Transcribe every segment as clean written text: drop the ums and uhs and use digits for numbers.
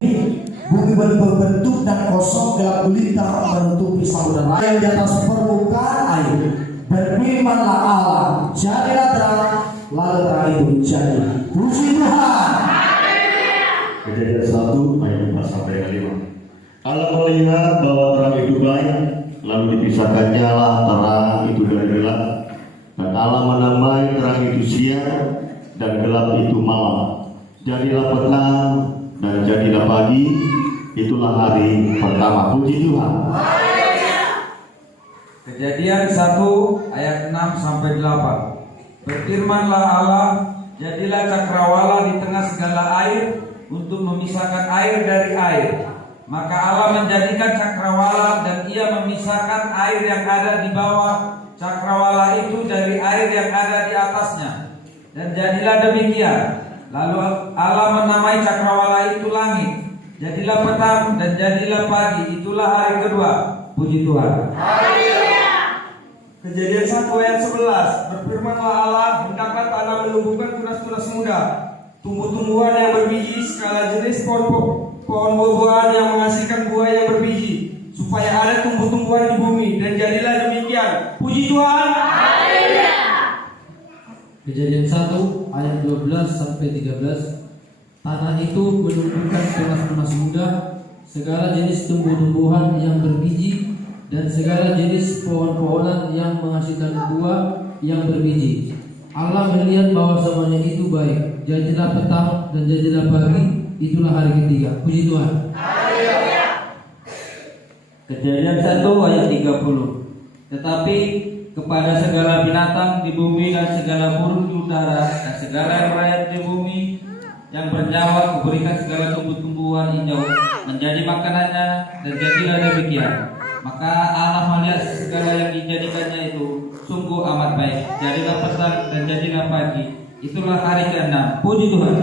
Bumi berbentuk dan kosong, gelap gulita menutupi samudera yang di atas permukaan air. Berfirmanlah Allah, jadilah terang, lalu terang itu jadi. Puji Tuhan. Kejadian 1 ayat 4 sampai 5. Allah melihat bahwa terang itu baik, lalu dipisahkannya lah terang itu dari gelap. Dan Allah menamai terang itu siang dan gelap itu malam. Jadilah petang dan jadilah pagi, itulah hari pertama. Puji Tuhan. Kejadian 1 ayat 6 sampai 8. Berfirmanlah Allah, jadilah cakrawala di tengah segala air untuk memisahkan air dari air. Maka Allah menjadikan cakrawala dan ia memisahkan air yang ada di bawah cakrawala itu dari air yang ada di atasnya. Dan jadilah demikian. Lalu Allah menamai cakrawala itu langit. Jadilah petang dan jadilah pagi, itulah hari kedua. Puji Tuhan. Kejadian 1 ayat 11. Berfirmanlah Allah, hendaklah tanah menumbuhkan tunas-tunas muda, tumbuh-tumbuhan yang berbiji, segala jenis pohon buah-buahan yang menghasilkan buah yang berbiji, supaya ada tumbuh-tumbuhan di bumi. Dan jadilah demikian. Puji Tuhan. Kejadian 1 ayat 12 sampai 13. Tanah itu menumbuhkan tunas-tunas muda, segala jenis tumbuh-tumbuhan yang berbiji, dan segala jenis pohon-pohonan yang menghasilkan buah yang berbiji. Allah melihat bahwa semuanya itu baik. Jadilah petang dan jadilah pagi, itulah hari ketiga. Puji Tuhan. Kejadian 1 ayat 30. Tetapi kepada segala binatang di bumi dan segala burung di udara dan segala rakyat di bumi yang bernyawa kuberikan segala tumbuh-tumbuhan hijau menjadi makanannya, dan jadilah demikian. Maka Allah melihat segala yang dijadikannya itu sungguh amat baik. Jadilah petang dan jadilah pagi, itulah hari ke-6. Puji Tuhan.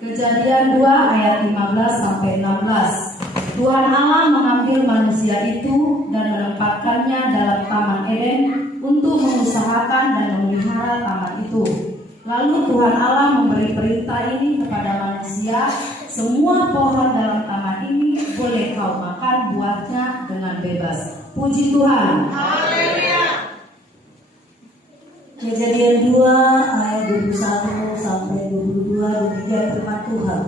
Kejadian 2 ayat 15 sampai 16. Tuhan Allah mengambil manusia itu dan menempatkannya dalam Taman Eden untuk mengusahakan dan memelihara taman itu. Lalu Tuhan Allah memberi perintah ini kepada manusia, semua pohon dalam taman ini boleh kau makan buahnya dengan bebas. Puji Tuhan. Kejadian 2 ayat 21 sampai 22, demikian firman Tuhan.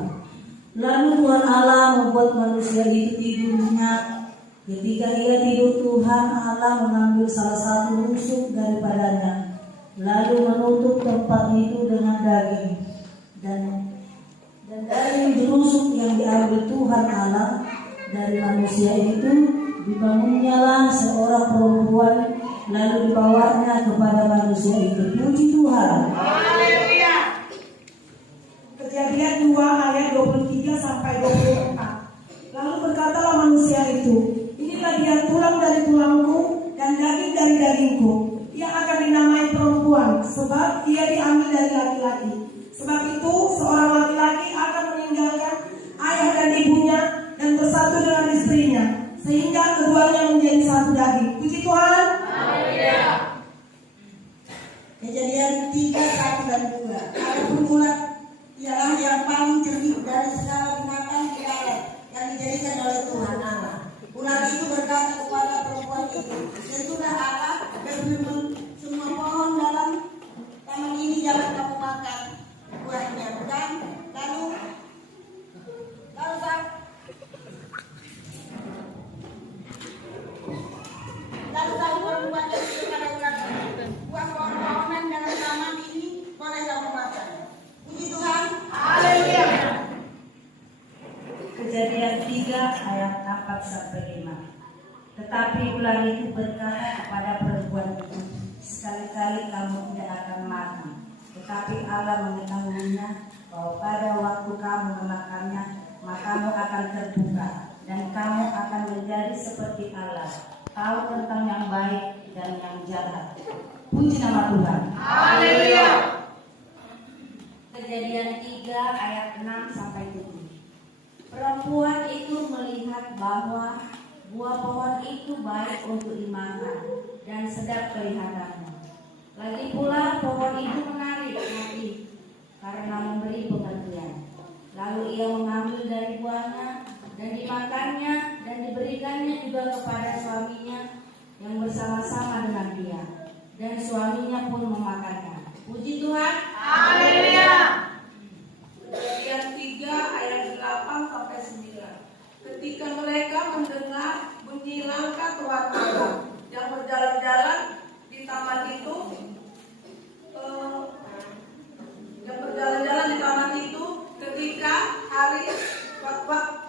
Lalu Tuhan Allah membuat manusia itu tidur nyenyak. Ketika ia tidur, Tuhan Allah mengambil salah satu rusuk daripadanya, lalu menutup tempat itu dengan daging. Dan dari rusuk yang diambil Tuhan Allah dari manusia itu, dibangunnyalah seorang perempuan, lalu dibawanya kepada manusia itu. Puji Tuhan. Kejadian 2 ayat 23 sampai 24. Lalu berkatalah manusia itu, inilah dia tulang dari tulangku dan daging dari dagingku. Ia akan dinamai perempuan, sebab ia diambil dari laki-laki. Sebab itu seorang laki-laki akan meninggalkan ayah dan ibunya dan bersatu dengan istrinya, sehingga keduanya menjadi satu daging. Puji Tuhan. Kejadian 3, 1 dan 2. Adapun ulat ialah yang paling cerdik dari segala binatang di darat yang dijadikan oleh Tuhan Allah. Ulat itu berkata kepada perempuan itu, tentulah Allah berfirman, semua pohon dalam taman ini jangan kamu makan buahnya, bukan? Lalu tahu perempuan itu kepada ulat itu, buah pohon-pohonan dalam taman ini boleh kamu makan. Puji Tuhan. Haleluya. Kejadian 3 ayat 4 sampai 5. Tetapi ular itu berkata kepada perempuan itu, sekali-kali kamu tidak akan mati. Tetapi Allah mengetahuinya bahwa pada waktu kamu memakannya, makamu akan terbuka dan kamu akan menjadi seperti Allah, tahu tentang yang baik dan yang jahat. Puji nama Tuhan. Haleluya. Kejadian 3 ayat 6 sampai 7. Perempuan itu melihat bahwa buah pohon itu baik untuk dimakan dan sedap kelihatannya. Lagi pula pohon itu menarik hati karena memberi pengertian. Lalu ia mengambil dari buahnya dan dimakannya dan diberikannya juga kepada suaminya yang bersama-sama dengan dia. Dan suaminya pun memakannya. Puji Tuhan. Haleluya. Kejadian 3 ayat 8 sampai 9. Ketika mereka mendengar bunyi langkah Tuhan Allah yang berjalan-jalan di taman itu,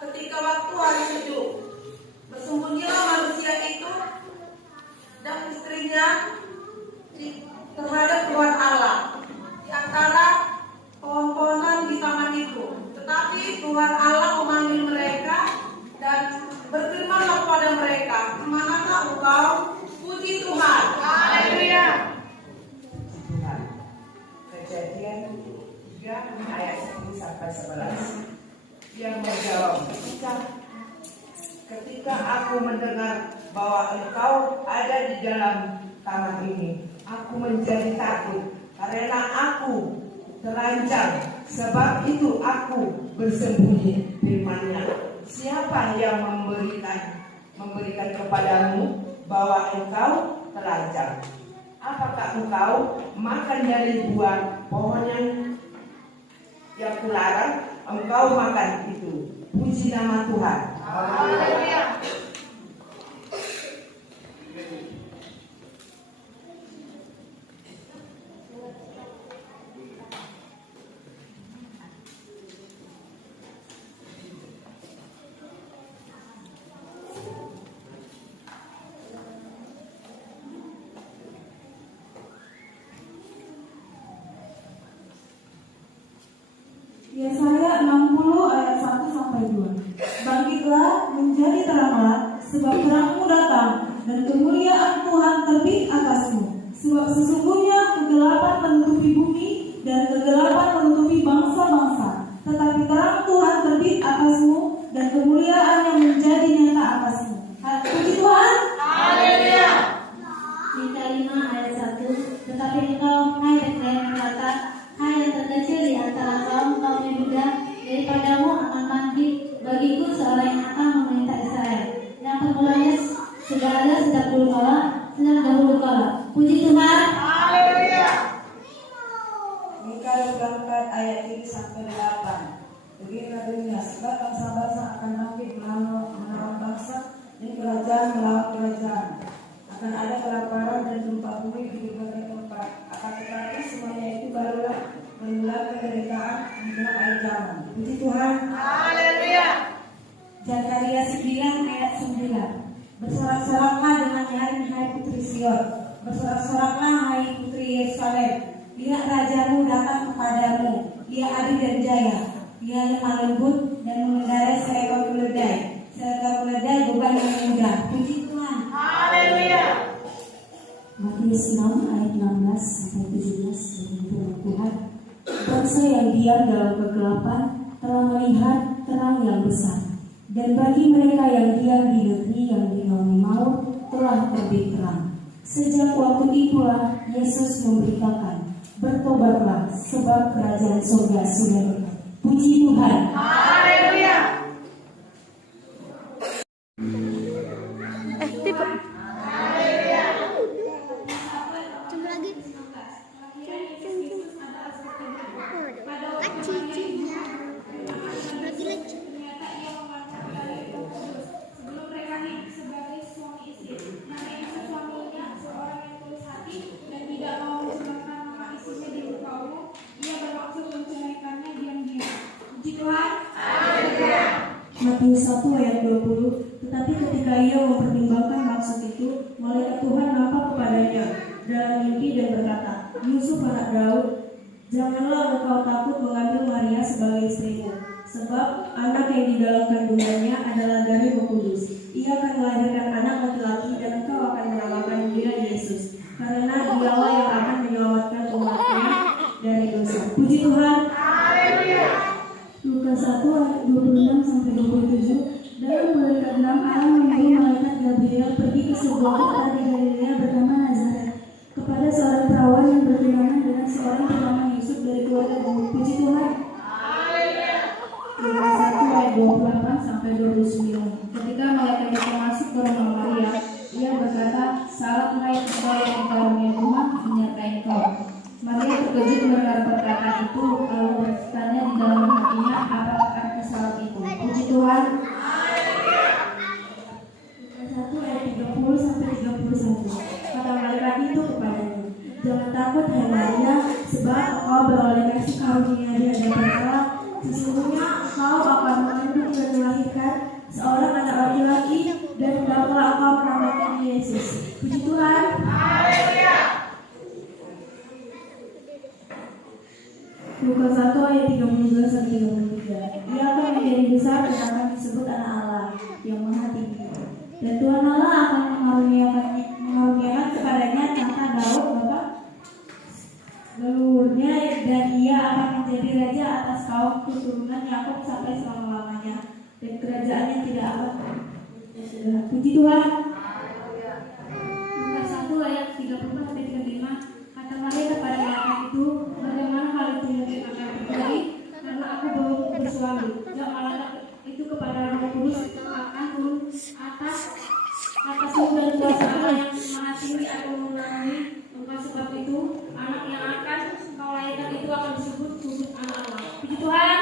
ketika waktu hari sejuk, bersembunyilah manusia itu dan istrinya terhadap Tuhan Allah di antara pohon-pohonan di taman itu. Tetapi Tuhan Allah memanggil mereka dan berfirmanlah kepada mereka, "Di manakah engkau?" Puji Tuhan. Haleluya. Tuhan. Kejadian 3 ayat 10 sampai 11. Dia menjawab, ketika aku mendengar bahwa engkau ada di dalam taman ini, aku menjadi takut karena aku terancam. Sebab itu aku bersembunyi, firman-Nya. Siapa yang memberikan kepadamu bahwa engkau terancam? Apakah engkau makan dari buah pohon yang kularang? Engkau makan itu. Puji nama Tuhan. Haleluya. Yesaya 60 ayat 1 sampai 2. Bangkitlah, menjadi teranglah, sebab terangmu datang dan kemuliaan Tuhan terbit atasmu. Sebab sesungguhnya kegelapan menutupi bumi dan kegelapan menutupi bangsa-bangsa. Tetapi terang Tuhan terbit atasmu dan kemuliaan yang menjadi nyata atasmu. Puji Tuhan. Haleluya. Mika 5 ayat 1. Tetapi engkau, hai Betlehem berkata, hai yang terkecil di antara kaum Yehuda, daripadamu akan bangkit bagiku seorang yang akan memerintah Israel, yang permulanya segala sejak dulu kala, sejak dahulu kala. Puji Tuhan. Haleluya. Mika 24 ayat 3 sampai 8. Beginilah dunia, sebab bangsa-bangsa akan bangkit melawan bangsa dan kerajaan melawan kerajaan. Akan ada kelaparan dan gempa bumi di berbagai tempat. Akan tetapi semuanya itu barulah mengulang penderitaan menjelang akhir zaman. Puji Tuhan. Haleluya. Zakaria 9 ayat 9. Bersorak-soraklah dengan nyaring, hai putri Sion. Bersorak-soraklah, hai putri Yerusalem. Lihat rajamu datang kepadamu. Dia adil dan jaya. Dia lemah lembut dan mengendarai seekor keledai. Seekor keledai beban yang mudah. Puji Tuhan. Haleluya. Matius 6 ayat 16 sampai 17 firman Tuhan. Bangsa yang diam dalam kegelapan telah melihat terang yang besar. Dan bagi mereka yang diam di negeri yang dinaungi maut telah terbit terang. Sejak waktu itulah Yesus memberitakan, bertobatlah sebab kerajaan surga sudah dekat. Puji Tuhan. Haleluya. Matius 1 ayat 20. Tetapi ketika ia mempertimbangkan maksud itu, malaikat Tuhan nampak kepadanya dalam mimpi dan berkata, Yusuf anak Daud, janganlah engkau takut mengambil Maria sebagai istrimu, sebab anak yang di dalam kandungannya adalah dari Roh Kudus. Ia akan melahirkan anak laki-laki dan engkau akan menamakan dia Yesus, karena dialah yang akan menyelamatkan umatnya dari dosa. Puji Tuhan. Lukas 1 ayat 26 sampai 27. Dalam bulan ke-6 Allah menyuruh malaikat Gabriel pergi ke sebuah kota di Galilea bernama Nazaret kepada seorang perawan yang bertunangan dengan seorang bernama Yusuf dari keluarga Daud. Puji Tuhan. Tuhan. Lukas 1 ayat 30 sampai 31. Kata malaikat itu kepadanya, jangan takut hai Maria, sebab engkau beroleh kasih karunia di hadapan Allah. Sesungguhnya engkau akan mengandung dan melahirkan seorang anak laki-laki, dan hendaklah engkau menamakannya Yesus. Puji Tuhan. Lukas 1 ayat 32 sampai 33. Ia akan menjadi besar dan akan disebut anak Allah yang maha tinggi. Dan Tuhan Allah akan mengaruniakan kepadanya tahta Daud bapa leluhurnya, dan ia akan menjadi raja atas kaum keturunan Yakub sampai selama-lamanya, dan kerajaannya tidak akan. Puji Tuhan. Lukas 1 ayat 34 sampai 35. Kata Maria kepada malaikat itu, bagaimana hal itu mungkin akan terjadi, karena aku belum bersuami. Dan malaikat itu kepada Roh Kudus akan turun atasmu, dan kuasa Allah yang maha tinggi akan menaungi engkau, sebab itu anak yang akan kau lahirkan itu akan disebut kudus anak Allah. Puji Tuhan.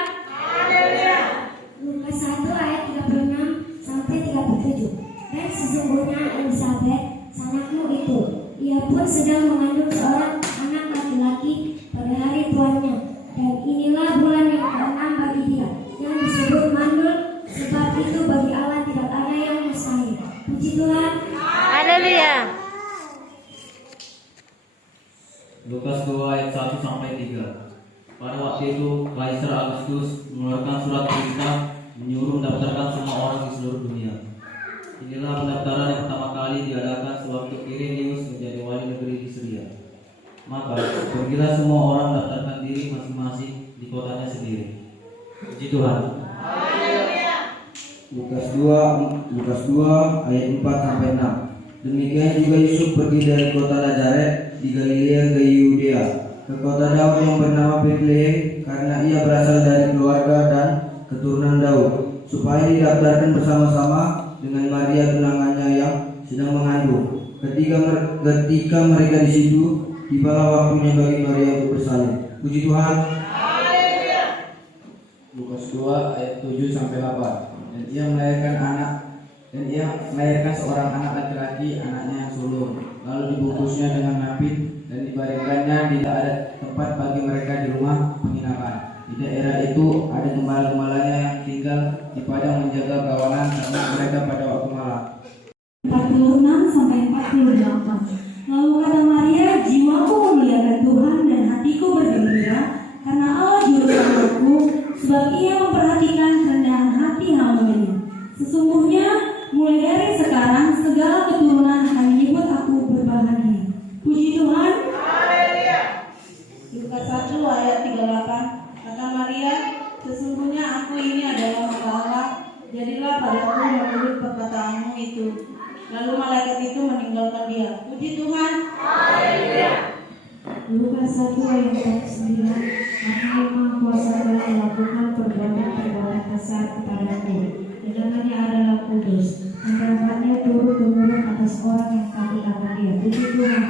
Lukas 1 ayat 36 sampai 37. Dan sesungguhnya Elisabet, sanakmu itu, ia pun sedang mengandung seorang anak laki-laki pada hari tuannya. Dan inilah bulan yang ke-6 bagi dia, yang disebut mandul, sebab itu bagi Allah tidak ada yang mustahil. Puji Tuhan. Haleluya. Lukas 2 ayat 1 sampai 3. Pada waktu itu Kaisar Agustus mengeluarkan surat perintah menyuruh mendaftarkan semua orang di seluruh dunia. Inilah pendaftaran yang pertama kali diadakan sewaktu Quirinius menjadi wali negeri di Syria. Maka pergilah semua orang mendaftarkan diri masing-masing di kotanya sendiri. Puji Tuhan. Lukas 2 ayat 4 sampai 6. Demikian juga Yusuf pergi dari kota Nazaret di Galilea ke Yudea, ke kota Daud yang bernama Betlehem, karena ia berasal dari keluarga dan keturunan Daud, supaya didaftarkan bersama-sama dengan Maria tunangannya yang sedang mengandung. Ketika mereka di situ, tibalah waktunya bagi Maria untuk bersalin. Puji Tuhan. Lukas 2 ayat 7 sampai 8. Dan ia melahirkan seorang anak laki-laki, anaknya yang sulung. Lalu dibungkusnya dengan napit dan dibaringkannya. Tidak ada tempat bagi mereka di rumah penginapan. Di daerah itu ada gembala-gembalanya yang tinggal di padang menjaga kawanan ternak mereka pada waktu malam. 46 sampai 48. Lalu kata Maria, jiwaku memuliakan Tuhan dan hatiku bergembira karena Allah juru selamatku, sebab ia memperhatikan kerendahan hati hamba-Nya. Sesungguhnya mulai dari sekarang segala keturunan akan menyebut aku berbahagia. Puji Tuhan. Lukas 1 ayat 38. Kata Maria, sesungguhnya aku ini adalah hamba Allah, jadilah padaku menurut perkataanmu itu. Lalu malaikat itu meninggalkan dia. Puji Tuhan. Lukas 1 ayat 49. Maka yang Maha Kuasa telah melakukan perbuatan-perbuatan besar kepadaku. Dengannya adalah kudus, harapannya turun-temurun atas orang yang takut akan dia. Puji Tuhan.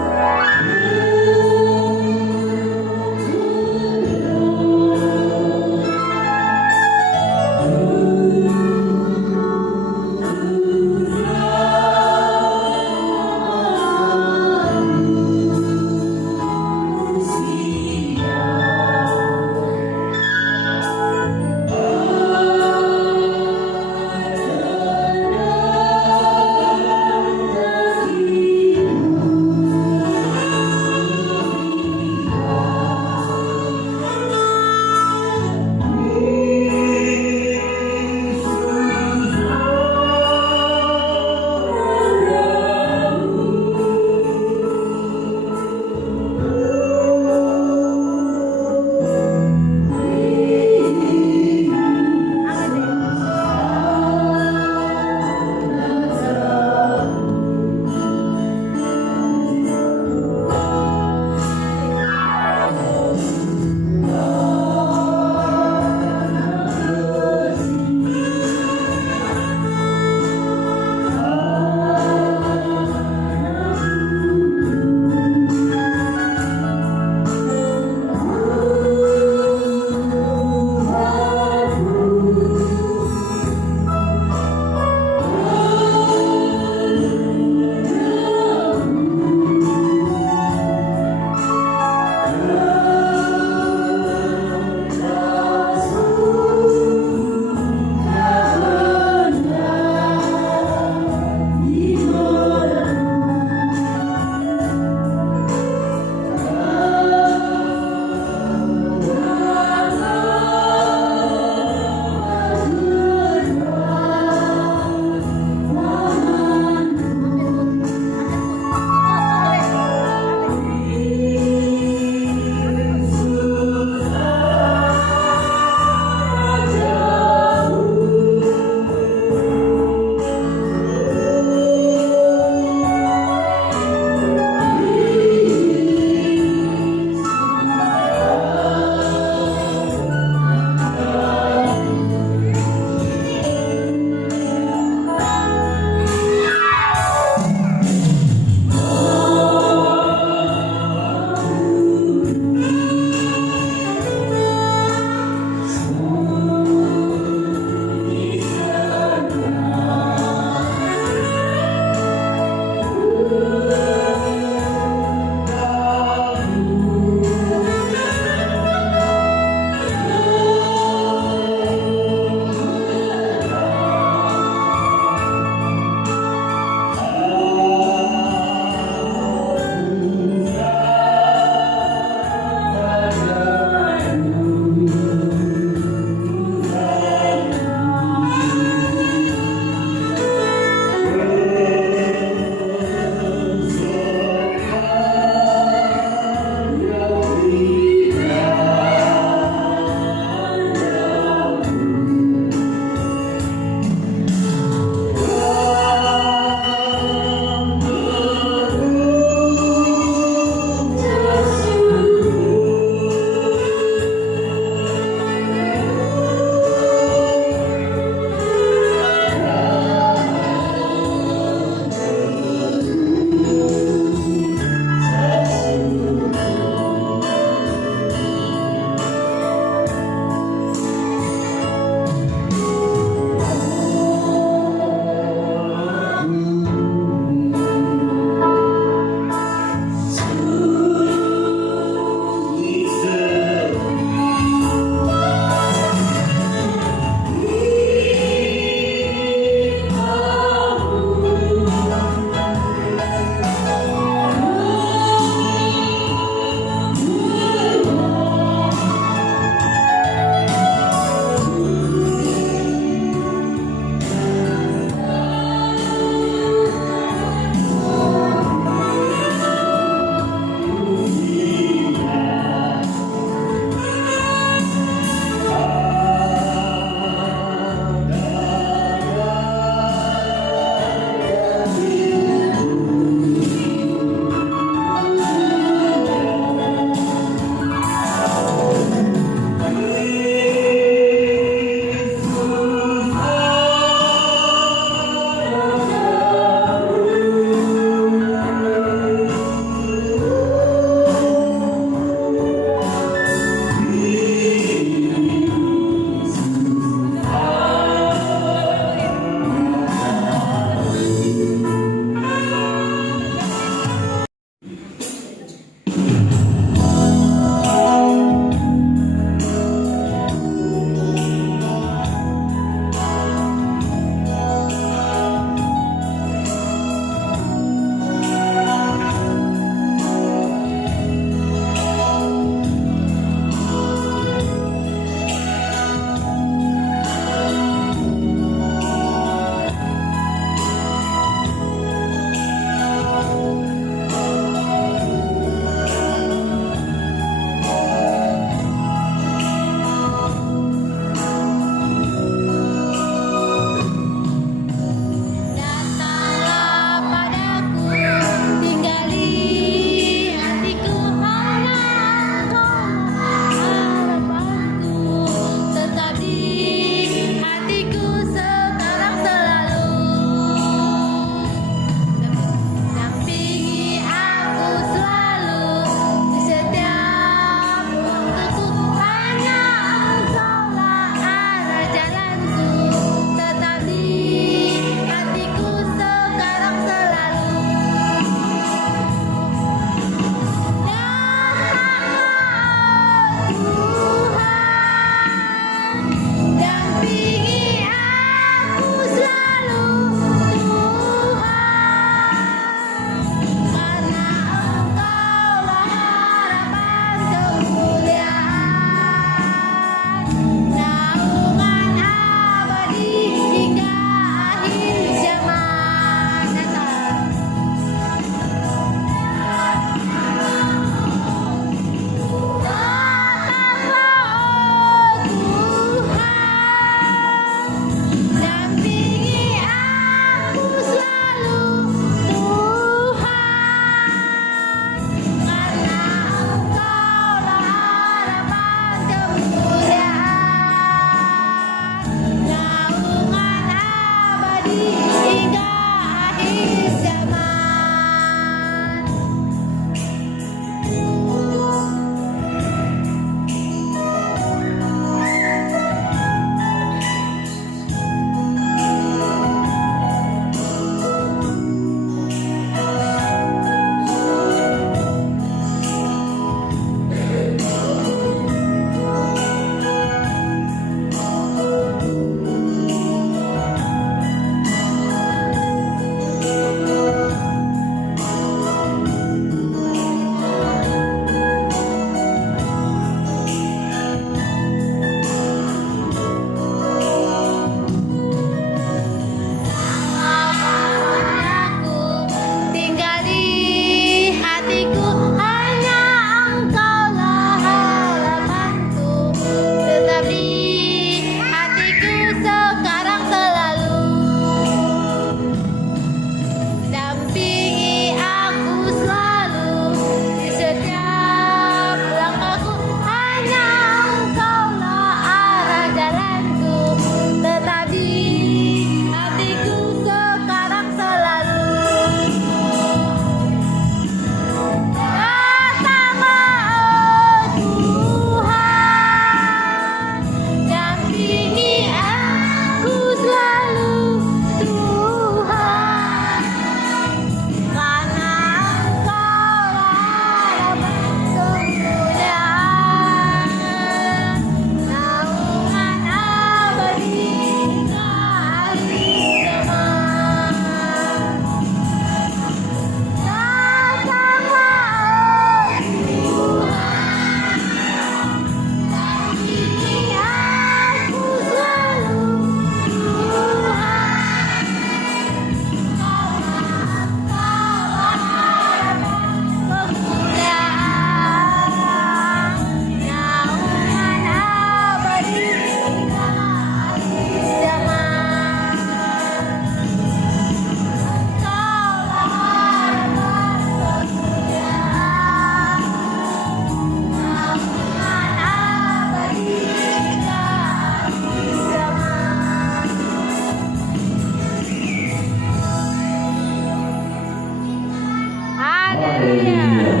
Haleluya.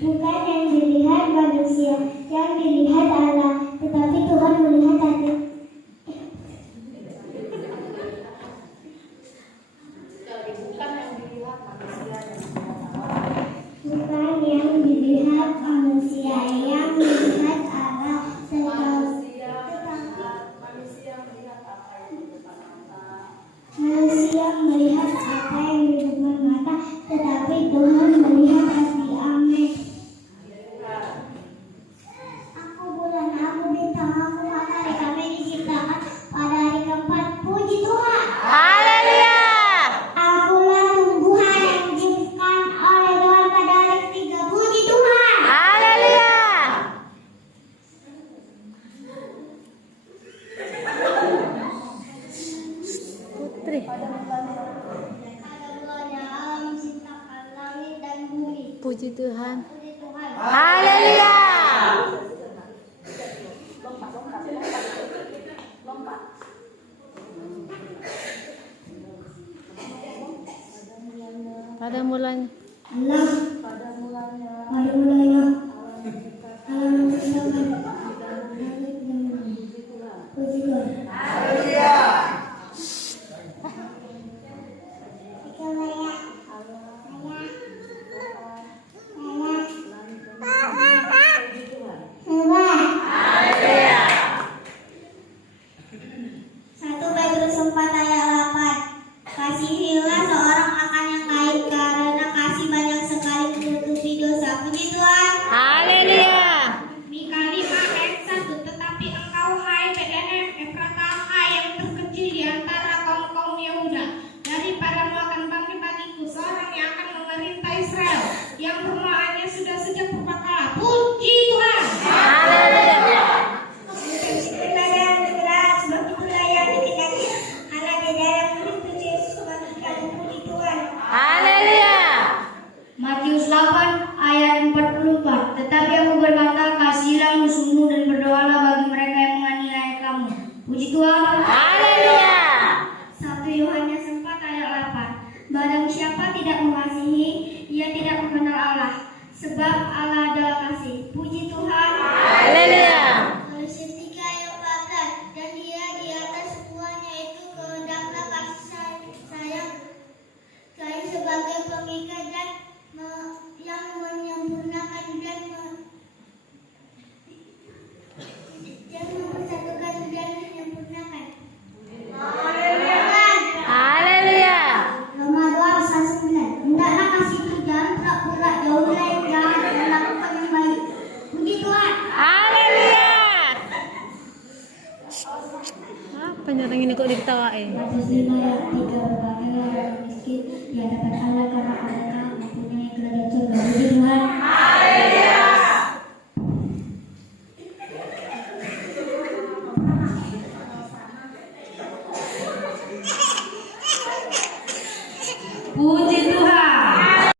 Bukan yang dilihat manusia, yang dilihat Allah, tetapi Tuhan melihat hati. Bukan yang dilihat manusia, yang dilihat Allah, manusia melihat apa yang di depan mata, tetapi Tuhan melihat hati. Amin. Aku bulan, aku bintang, aku matahari, kami diciptakan pada hari keempat. Puji Tuhan. Haleluya. Akulah tumbuhan yang diciptakan oleh Tuhan pada hari ketiga. Puji Tuhan. Haleluya. Putri. Pada mulanya Allah menciptakan langit dan bumi. Puji Tuhan. Puji Tuhan. Haleluya. Pada mulanya Allah pada mulanya Allah menciptakan langit dan bumi. Puji Tuhan. Satu Petrus 4 ayat 8. Kasihilah seorang akan yang lain karena kasih banyak sekali menutupi dosa. Puji Tuhan. Haleluya. Mika 5 ayat 1. Tetapi engkau hai BNF Efrata hai yang terkecil di antara kaum-kaum Yehuda, daripadamu akan bangkit bagiku seorang yang akan memerintah Israel, yang permulaannya sudah sejak purbakala. Puji Tuhan. Haleluya. Itulah yang digelar, sebab itulah yang dikendaki Allah di dalam Kristus Yesus bagi kamu. Puji Tuhan. Haleluya. Matius 8 ayat 44. Tetapi aku berkata, kasihilah musuhmu dan berdoalah bagi mereka yang menganiaya kamu. Puji Tuhan. Haleluya. 1 Yohanes 4 ayat 8. Barang siapa tidak mengasihi, ia tidak mengenal Allah, sebab Allah adalah kasih. Puji Tuhan. Haleluya. Kolose 3 ayat 14. Dan dia di atas semuanya itu kehendaklah kasih sayang sebagai pengikat dan yang menyempurnakan dan mempersatukan dan menyempurnakan. Haleluya. Roma 2 ayat 9. Hendaklah kasih itu jangan pura-pura, jauhilah yang jahat dan lakukan yang baik. Puji Tuhan. Haleluya. Apa nyatang ini kok diketawain? Matius 5 ayat 3. Berbangkitlah orang miskin di hadapan Allah karena mereka mempunyai kerajaan surga. Puji Tuhan. Puji Tuhan.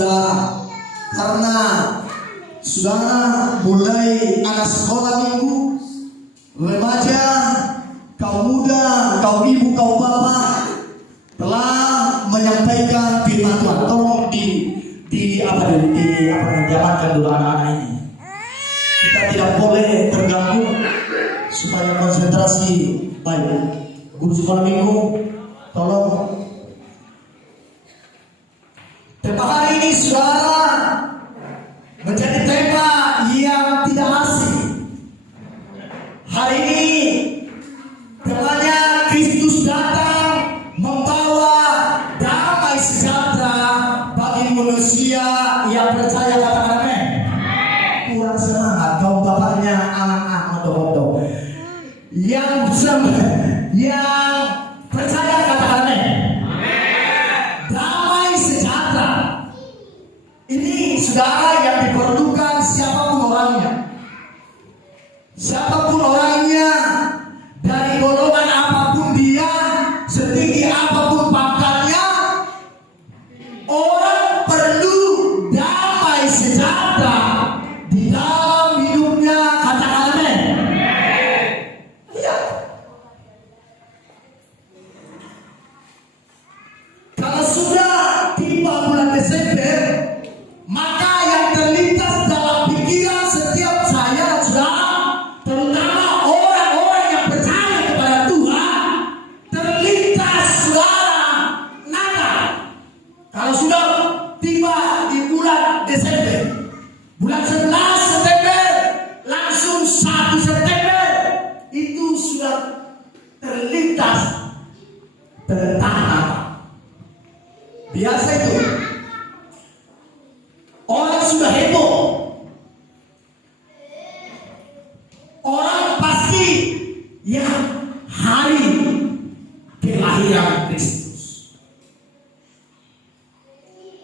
saudara, karena saudara mulai anak sekolah minggu, remaja, kaum muda, kaum ibu, kaum bapak telah menyampaikan firman Tuhan. Tolong diamankan dulu anak-anak ini. Kita tidak boleh terganggu supaya konsentrasi baik. Guru sekolah minggu, tolong. Tema hari ini saudara menjadi tema yang tidak asing. Hari ini temanya Kristus datang membawa damai sejahtera bagi manusia yang percaya. Katakan amin. Kurang semangat kaum bapaknya anak-anak modok-modok yang percaya. Katakan amin. Damai sejahtera ini saudara yang diperlukan siapapun orangnya. Siapapun orangnya, dari golongan apapun dia, setinggi apapun pangkatnya, orang perlu damai sejahtera di dalam hidupnya. Katakan amin. Iya. Kalau sudah tiba bulan Desember, maka yang terlintas dalam pikiran setiap saya dan saudara, terutama orang-orang yang percaya kepada Tuhan, terlintas saudara Natal. Kalau sudah tiba di bulan Desember, bulan 11 September, langsung 1 September, itu sudah terlintas tentang Natal. Biasa itu orang sudah heboh, orang pasti ya hari kelahiran Kristus.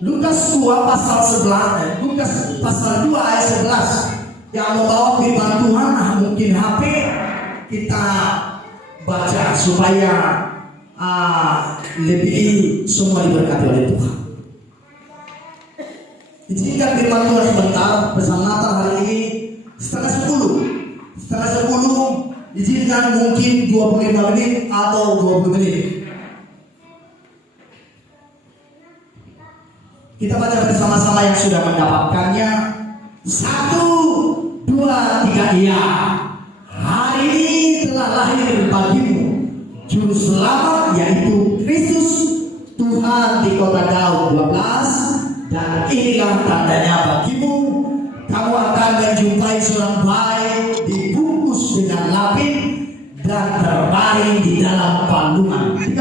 Lukas 2 pasal 11, Lukas pasal 2 ayat 11 yang membawa firman Tuhan. Mungkin HP kita baca supaya lebih semua diberkati oleh Tuhan. Izinkan firman Tuhan sebentar pesan Natal hari ini setengah 10. Izinkan mungkin 25 menit atau 20 menit. Kita baca bersama-sama yang sudah mendapatkannya. 1, 2, 3, iya. Hari ini telah lahir bagimu Juru Selamat, yaitu Kristus Tuhan di kota Daud. 12. Dan inilah tandanya bagimu, kamu akan menjumpai seorang bayi dibungkus dengan lapin dan terbaring di dalam palungan. 13.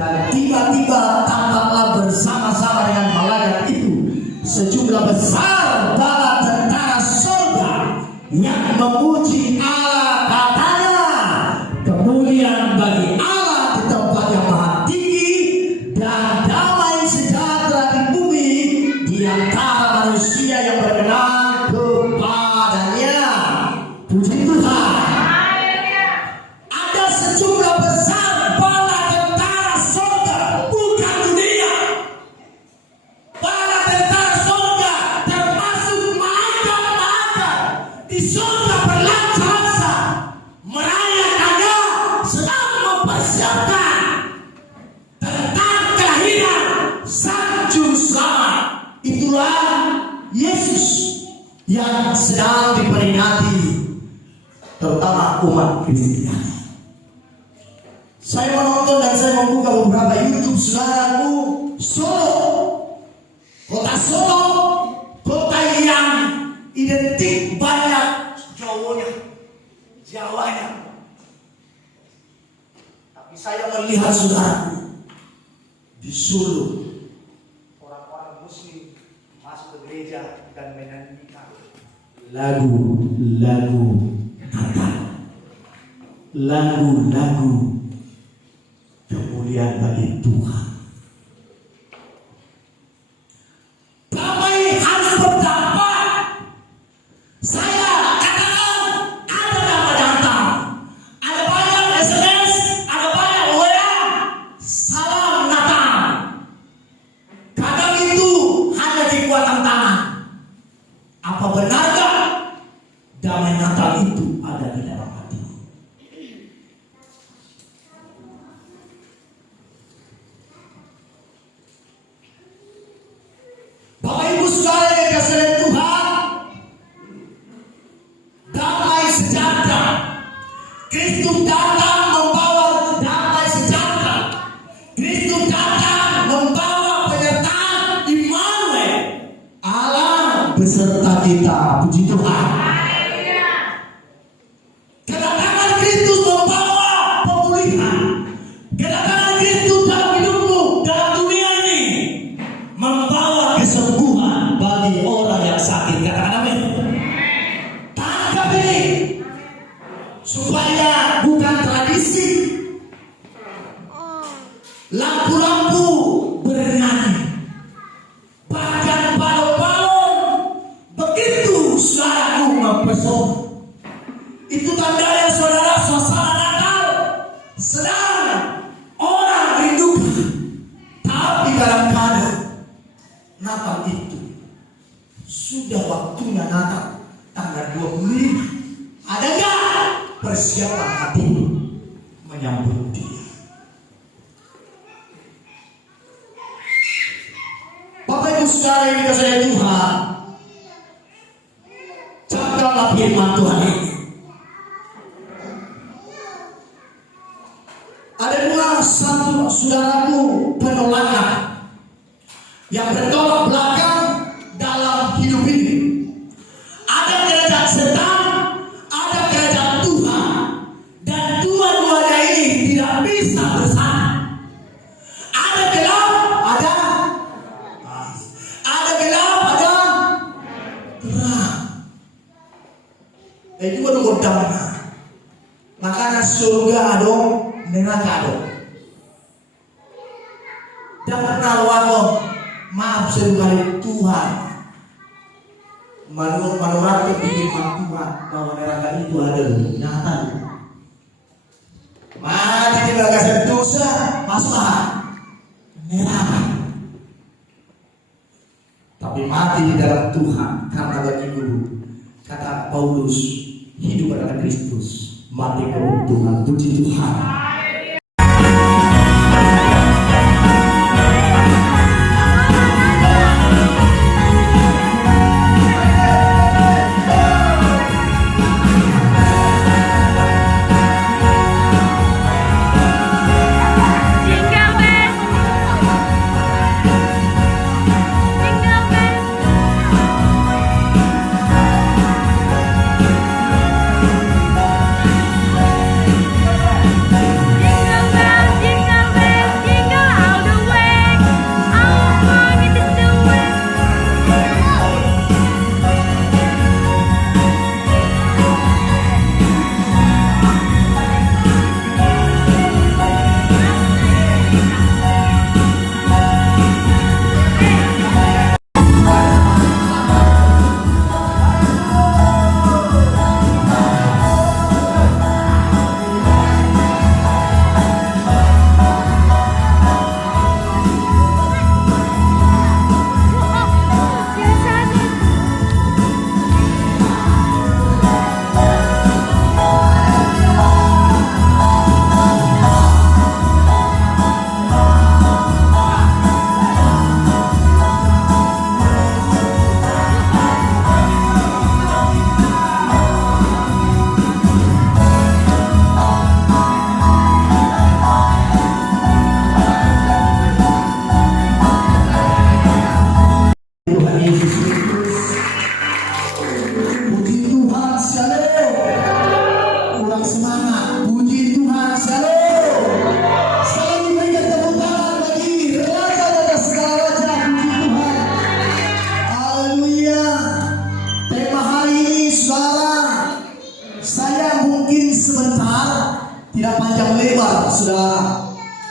Dan tiba-tiba tampaklah bersama-sama dengan malaikat itu sejumlah besar bala tentara surga yang memuji Allah. Katanya, kemuliaan bagi Allah di tempat yang maha tinggi, dan damai sejahtera di bumi di antara manusia yang berkenan kepadanya. Puji Tuhan. Ada sejumlah besar bala tentara surga, bukan dunia. Bala tentara surga termasuk malaikat-malaikat di surga berlaksa merayakannya, sedang mempersiapkan tentang kelahiran Sang Juru Selamat. Itulah Yesus yang sedang diperingati, terutama umat Kristiani. Saya menonton dan saya membuka beberapa YouTube saudaraku. Solo, kota Solo, kota yang identik banyak Jawanya. Tapi saya melihat saudara di Solo, orang-orang Muslim masuk ke gereja dan menyanyikan lagu-lagu Natal, lagu-lagu kemuliaan bagi Tuhan. Damai harus berdampak. Saya katakan ada damai datang, ada banyak SMS, ada banyak WA, salam Natal. Kadang itu hanya Kristus datang membawa damai sejahtera. Kristus datang membawa penyertaan Immanuel. Allah beserta kita. Puji Tuhan. Kedatangan Kristus membawa pemulihan. Kedatangan Kristus dalam hidupmu, dalam dunia ini, membawa kesembuhan bagi orang yang sakit. Katakan amin. Tangkap ini, supaya bukan tradisi. Lampu-lampu bernyanyi, bahkan balon-balon begitu suaraku mempesona. Itu tandanya saudara, suasana Natal sedang orang rindukan. Tapi kadang-kadang Natal itu sudah waktunya Natal tanggal 25. Ada nggak persiapan hati menyambut dia? Bapak Ibu Saudara yang dikasihi Tuhan, jagalah firman Tuhan ini. Ada dua satu saudaraku penolakan yang bertolak belakang dalam hidup ini. Ada kerajaan setan, ada kerajaan Tuhan, dan dua-duanya ini tidak bisa bersama. Ada gelap, ada gelap, ada terang. Itu baru kodamnya. Makanya surga ada, neraka ada. Dan kalau maaf sekali Tuhan menurut firman Tuhan bahwa neraka itu ada nyata. Mati di bagasan dosa masuk neraka. Tapi mati di dalam Tuhan karena bagiku, kata Paulus, hidup adalah Kristus, mati keuntungan. Puji Tuhan.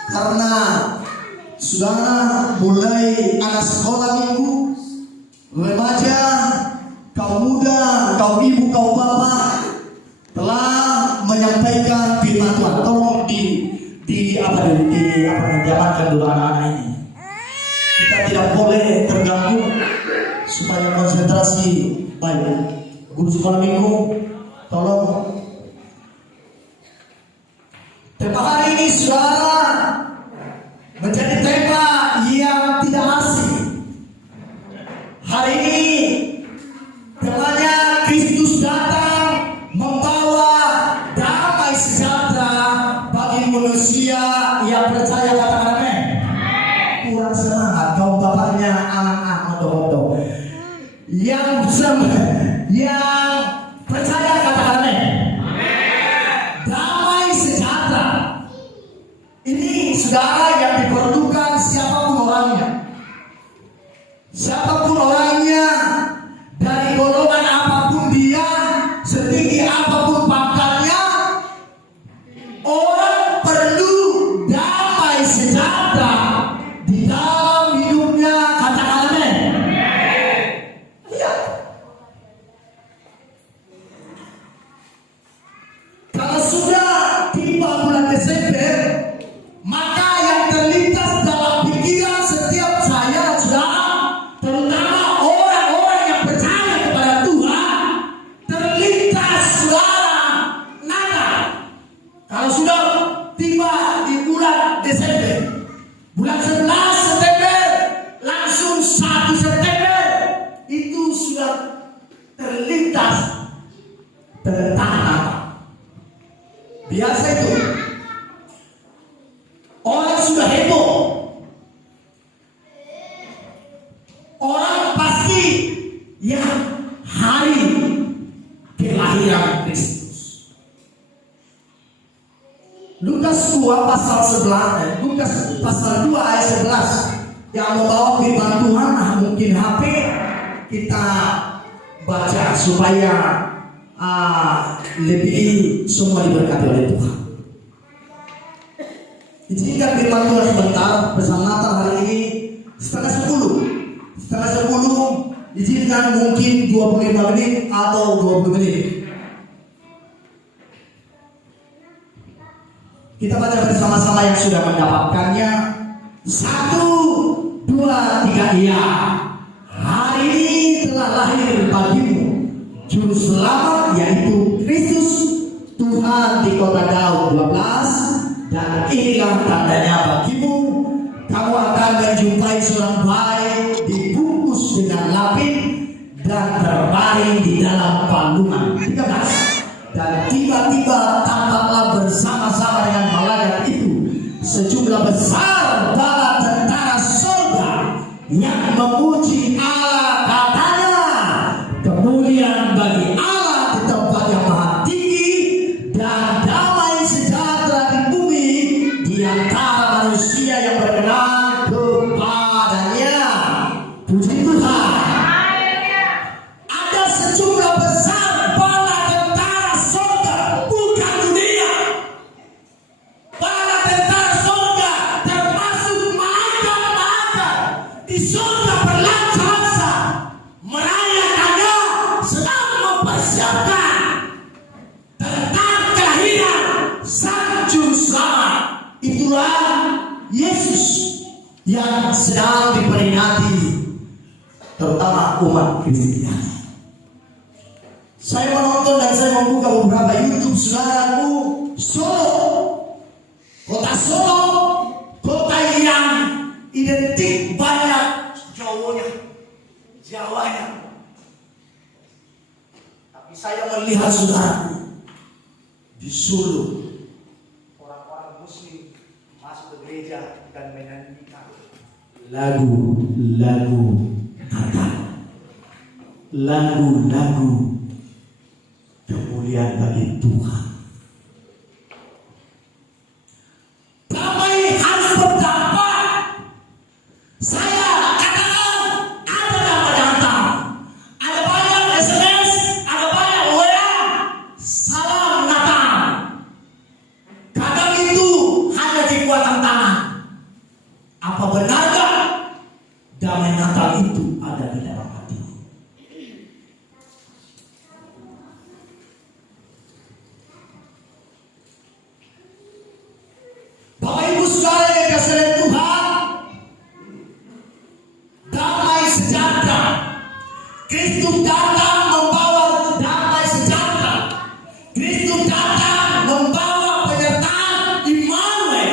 Karena saudara mulai anak sekolah minggu, remaja, kaum muda, kaum ibu, kaum bapak telah menyampaikan firman Tuhan. Tolong diamankan dulu anak-anak ini. Kita tidak boleh terganggu supaya konsentrasi baik. Guru sekolah minggu, tolong. Tema hari ini saudara menjadi tema yang tidak asing. Hari ini temanya Kristus datang membawa damai sejahtera. yang percaya katakan amin. Damai sejahtera ini saudara yang diperlukan siapapun orangnya. Siapapun orangnya, dari golongan apapun dia, setinggi apapun pangkatnya, orang perlu damai sejahtera di dalam hidupnya. Katakan amin. Iya. Kalau sudah tiba bulan Desember, maka yang terlintas dalam pikiran setiap saya dan saudara, terutama orang-orang yang percaya kepada Tuhan, terlintas saudara Natal. Kalau sudah tiba di bulan Desember, bulan 11 September, langsung 1 September, itu sudah terlintas tentang Natal. Biasa itu orang sudah heboh, orang pasti ya hari kelahiran Kristus. Lukas 2 pasal 11, Lukas pasal 2 ayat 11 yang membawa firman Tuhan. Nah, mungkin HP kita baca supaya lebih semua diberkati oleh Tuhan. Izinkan firman Tuhan sebentar bersama Natal hari ini setengah 10. Izinkan mungkin 25 menit atau 20 menit. Kita baca bersama-sama yang sudah mendapatkannya. 1, 2, 3, iya. Hari ini telah lahir bagimu Juru Selamat, yaitu Kristus Tuhan di kota Daud. 12. Dan inilah tandanya bagimu, kamu akan menjumpai seorang bayi dibungkus dengan lapin dan terbaring di dalam palungan. 13. Dan tiba-tiba tampaklah bersama-sama dengan malaikat itu sejumlah besar bala tentara surga yang memuji Allah, katanya, kemuliaan bagi Allah di tempat yang maha tinggi, dan damai sejahtera di bumi di antara manusia yang berkenan kepadanya. Puji Tuhan. Ada sejumlah besar bala tentara surga, bukan dunia. Bala tentara surga termasuk malaikat-malaikat di surga berlaksa merayakannya, sedang mempersiapkan tentang kelahiran Sang Juru Selamat. Itulah Yesus yang sedang diperingati, terutama umat Kristiani. Saya menonton dan saya membuka beberapa YouTube saudaraku. Solo, kota Solo, kota yang identik banyak Jawanya. Tapi saya melihat saudaraku di Solo, orang-orang Muslim masuk ke gereja dan menyanyikan lagu-lagu Natal, lagu-lagu kemuliaan bagi Tuhan. Damai harus berdampak. Saya katakan ada dampak datang, ada banyak SMS, ada banyak WA, salam Natal. Kadang itu hanya kekuatan tangan. Apa benarkah damai Natal itu ada di dalam hati? Bapak Ibu saudara yang dikasihi oleh Tuhan, damai sejahtera. Kristus datang membawa damai sejahtera. Kristus datang membawa penyertaan Immanuel,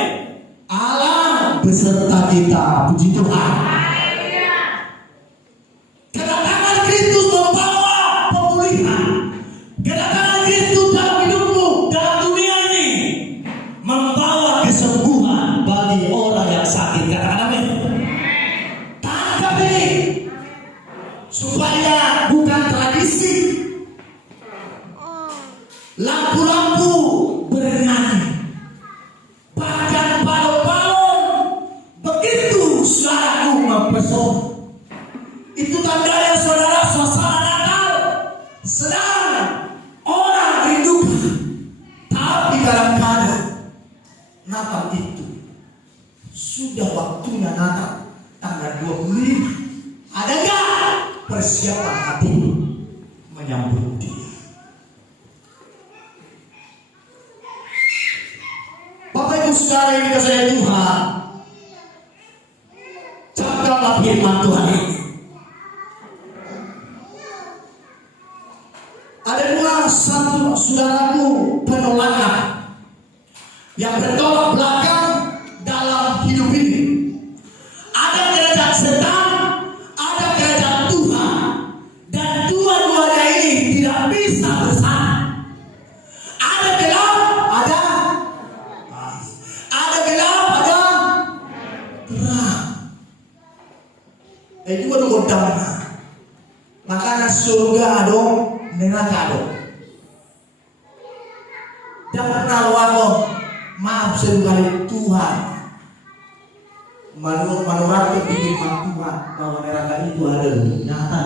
Allah beserta kita. Puji Tuhan. Kedatangan Kristus membawa pemulihan. Kedatangan Kristus dalam hidupmu, dalam dunia ini, membawa kesembuhan bagi orang yang sakit. Katakan amin. Tangkap ini supaya Natal itu sudah waktunya Natal tanggal 25. Ada nggak persiapan hati menyambut dia? Bapak Ibu Saudara yang dikasihi Tuhan, cakaplah firman Tuhan ini. Ada dua satu saudaraku penolakan yang bertolak belakang dalam hidup ini. Ada kerajaan setan, ada kerajaan Tuhan, dan dua-duanya ini tidak bisa bersama. Ada gelap, ada gelap, ada terang. Itu baru kodamnya. Makanya surga ada, neraka ada. Dan kenal wako, maaf sekali Tuhan menurut firman Tuhan bahwa neraka itu ada nyata.